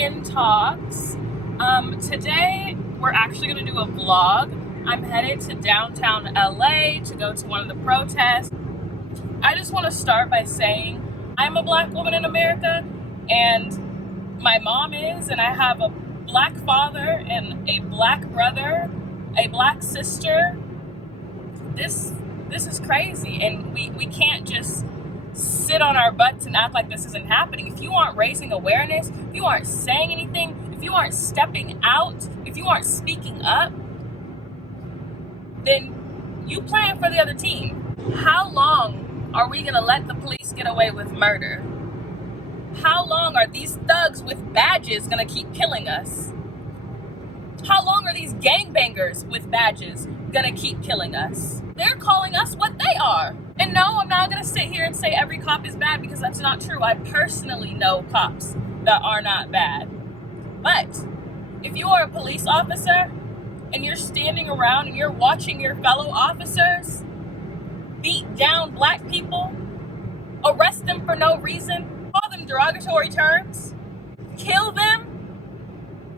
Skin Talks. Today we're actually going to do a vlog. I'm headed to downtown LA to go to one of the protests. I just want to start by saying I'm a black woman in America, and my mom is, and I have a black father and a black brother, a black sister. This is crazy, and we can't just sit on our butts and act like this isn't happening. If you aren't raising awareness, if you aren't saying anything, if you aren't stepping out, if you aren't speaking up, then you playing for the other team. How long are we gonna let the police get away with murder? How long are these thugs with badges gonna keep killing us? How long are these gangbangers with badges gonna keep killing us? They're calling us what they are. And no, I'm not gonna sit here and say every cop is bad, because that's not true. I personally know cops that are not bad. But if you are a police officer and you're standing around and you're watching your fellow officers beat down black people, arrest them for no reason, call them derogatory terms, kill them,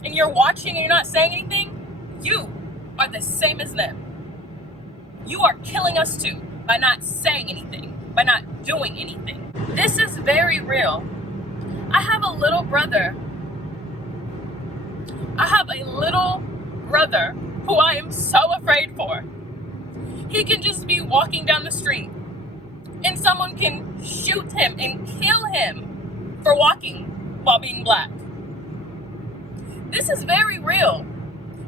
and you're watching and you're not saying anything, you are the same as them. You are killing us too by not saying anything, by not doing anything. This is very real. I have a little brother who I am so afraid for. He can just be walking down the street and someone can shoot him and kill him for walking while being black. This is very real,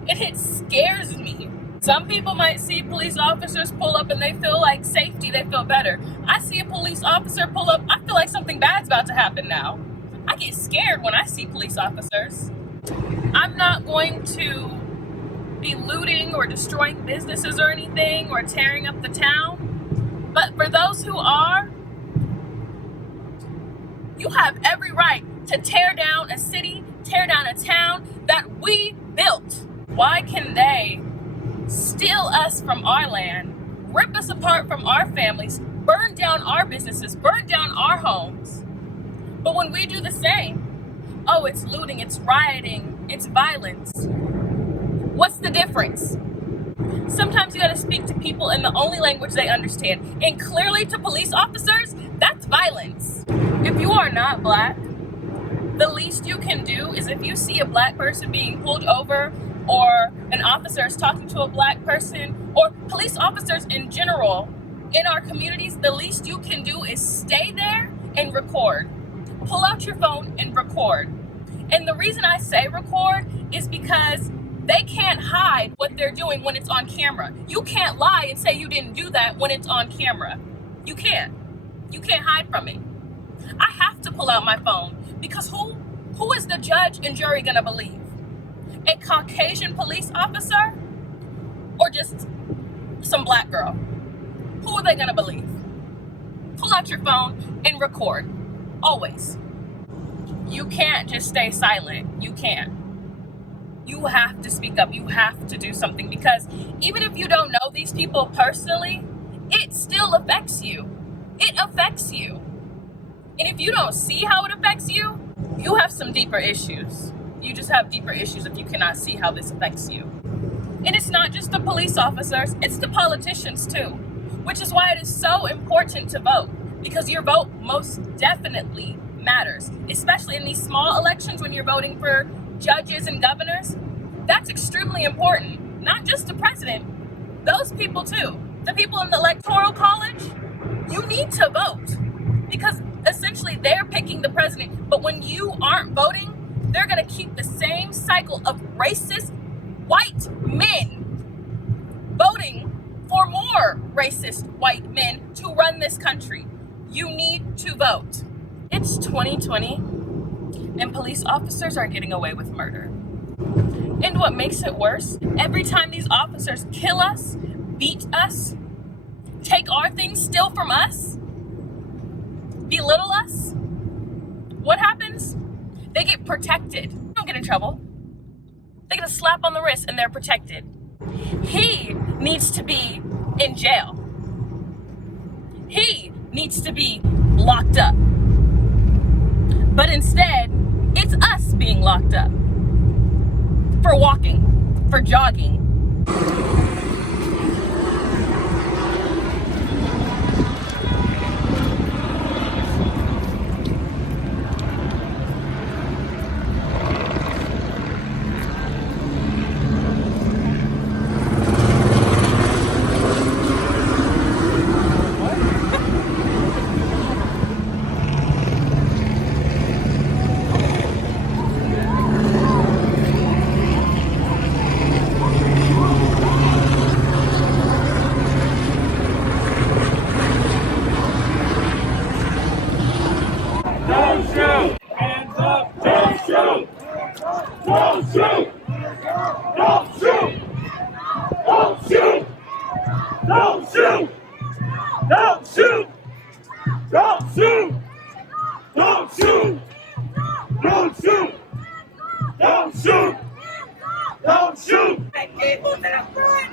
and it scares me. Some people might see police officers pull up and they feel like safety, they feel better. I see a police officer pull up, I feel like something bad's about to happen now. I get scared when I see police officers. I'm not going to be looting or destroying businesses or anything or tearing up the town. But for those who are, you have every right to tear down a city, tear down a town that we built. Why can they steal us from our land, rip us apart from our families, burn down our businesses, burn down our homes? But when we do the same, oh, it's looting, it's rioting, it's violence. What's the difference? Sometimes you gotta speak to people in the only language they understand. And clearly to police officers, that's violence. If you are not black, the least you can do is, if you see a black person being pulled over, or an officer is talking to a black person, or police officers in general in our communities, the least you can do is stay there and record. Pull out your phone and record. And the reason I say record is because they can't hide what they're doing when it's on camera. You can't lie and say you didn't do that when it's on camera. You can't. You can't hide from it. I have to pull out my phone, because who is the judge and jury gonna believe? A Caucasian police officer or just some black girl? Who are they gonna believe? Pull out your phone and record. Always. You can't just stay silent. You can't. You have to speak up. You have to do something, because even if you don't know these people personally, it still affects you. It affects you. And if you don't see how it affects you, you have some deeper issues. You just have deeper issues if you cannot see how this affects you. And it's not just the police officers, it's the politicians too. Which is why it is so important to vote, because your vote most definitely matters. Especially in these small elections when you're voting for judges and governors. That's extremely important. Not just the president, those people too. The people in the electoral college, you need to vote, because essentially they're picking the president. But when you aren't voting, they're gonna keep the same cycle of racist white men voting for more racist white men to run this country. You need to vote. It's 2020 and police officers are getting away with murder. And what makes it worse, every time these officers kill us, beat us, take our things, steal from us, belittle us, what happens? They get protected. They don't get in trouble. They get a slap on the wrist and they're protected. He needs to be in jail. He needs to be locked up. But instead, It's us being locked up for walking, for jogging. Don't shoot! Hands up! Don't shoot! Don't shoot! Don't shoot! Don't shoot! Don't shoot! Don't shoot! Don't shoot! Don't shoot! Don't shoot! Don't shoot! Don't shoot! People to the front!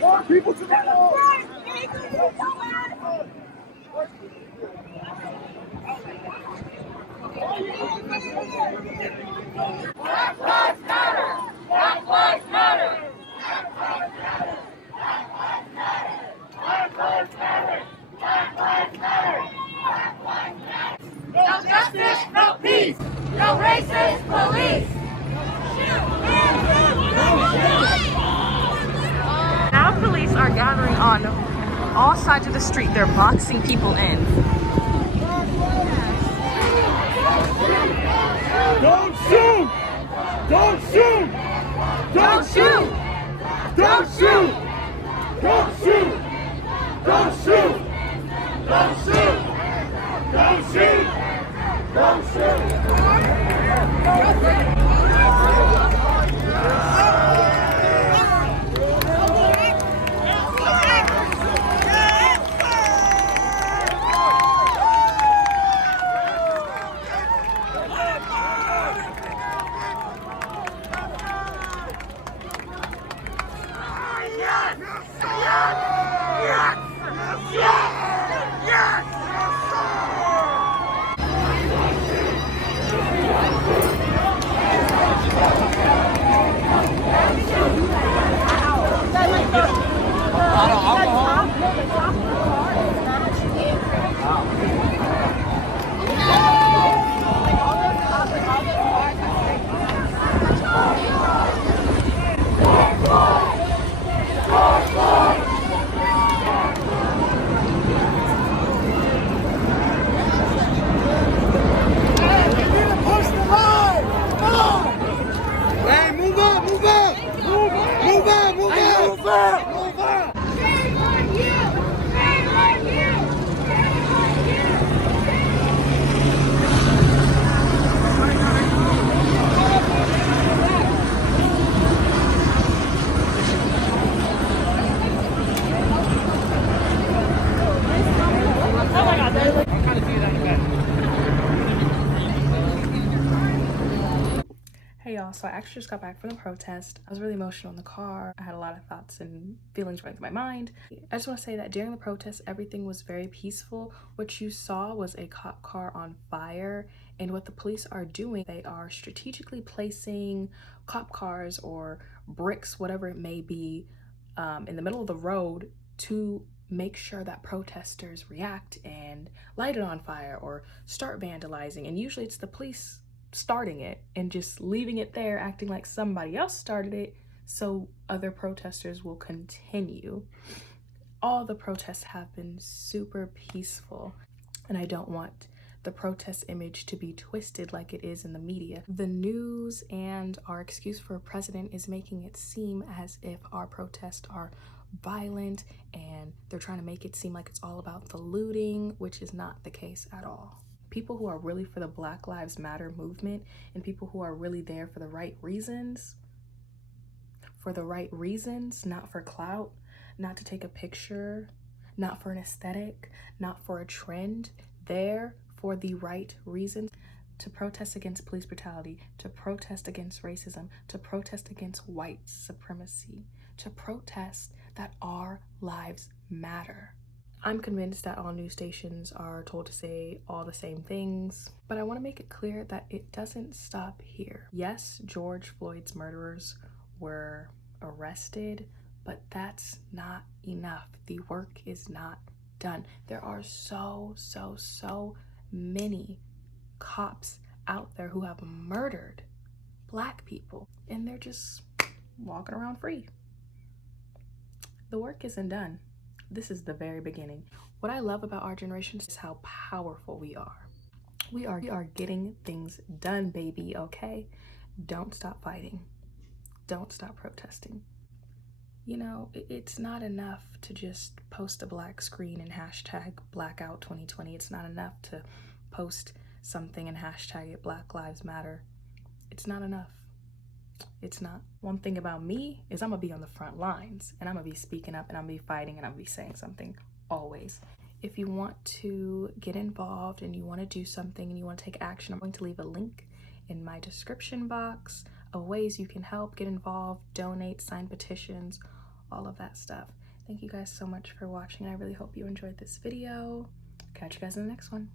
More people to the front! Black lives matter! Black lives matter! Black lives matter! Black lives matter! Black lives matter! No justice, no peace! No racist police! Now police are gathering on all sides of the street. They're boxing people in. Don't shoot! Don't shoot! Don't shoot! Don't shoot! Don't shoot! Don't shoot! Don't shoot! Don't shoot! Don't shoot! Hey y'all, so I actually just got back from the protest. I was really emotional in the car. I had a lot of thoughts and feelings running through my mind. I just want to say that during the protest, everything was very peaceful. What you saw was a cop car on fire, and what the police are doing, they are strategically placing cop cars or bricks, whatever it may be, in the middle of the road to make sure that protesters react and light it on fire or start vandalizing. And usually it's the police starting it and just leaving it there, acting like somebody else started it so other protesters will continue. All the protests have been super peaceful, and I don't want the protest image to be twisted like it is in the media. The news and our excuse for a president is making it seem as if our protests are violent, and they're trying to make it seem like it's all about the looting, which is not the case at all. People who are really for the Black Lives Matter movement and people who are really there for the right reasons, not for clout, not to take a picture, not for an aesthetic, not for a trend, there for the right reasons, to protest against police brutality, to protest against racism, to protest against white supremacy, to protest that our lives matter. I'm convinced that all news stations are told to say all the same things, but I want to make it clear that it doesn't stop here. Yes, George Floyd's murderers were arrested, but that's not enough. The work is not done. There are so many cops out there who have murdered Black people, and they're just walking around free. The work isn't done. This is the very beginning. What I love about our generation is how powerful we are. We are getting things done, baby, okay? Don't stop fighting. Don't stop protesting. You know, it's not enough to just post a black screen and hashtag blackout 2020. It's not enough to post something and hashtag it Black Lives Matter. It's not enough. It's not. One thing about me is I'm gonna be on the front lines, and I'm gonna be speaking up, and I'm gonna be fighting, and I'm gonna be saying something always. If you want to get involved and you want to do something and you want to take action, I'm going to leave a link in my description box of ways you can help, get involved, donate, sign petitions, all of that stuff. Thank you guys so much for watching. I really hope you enjoyed this video. Catch you guys in the next one.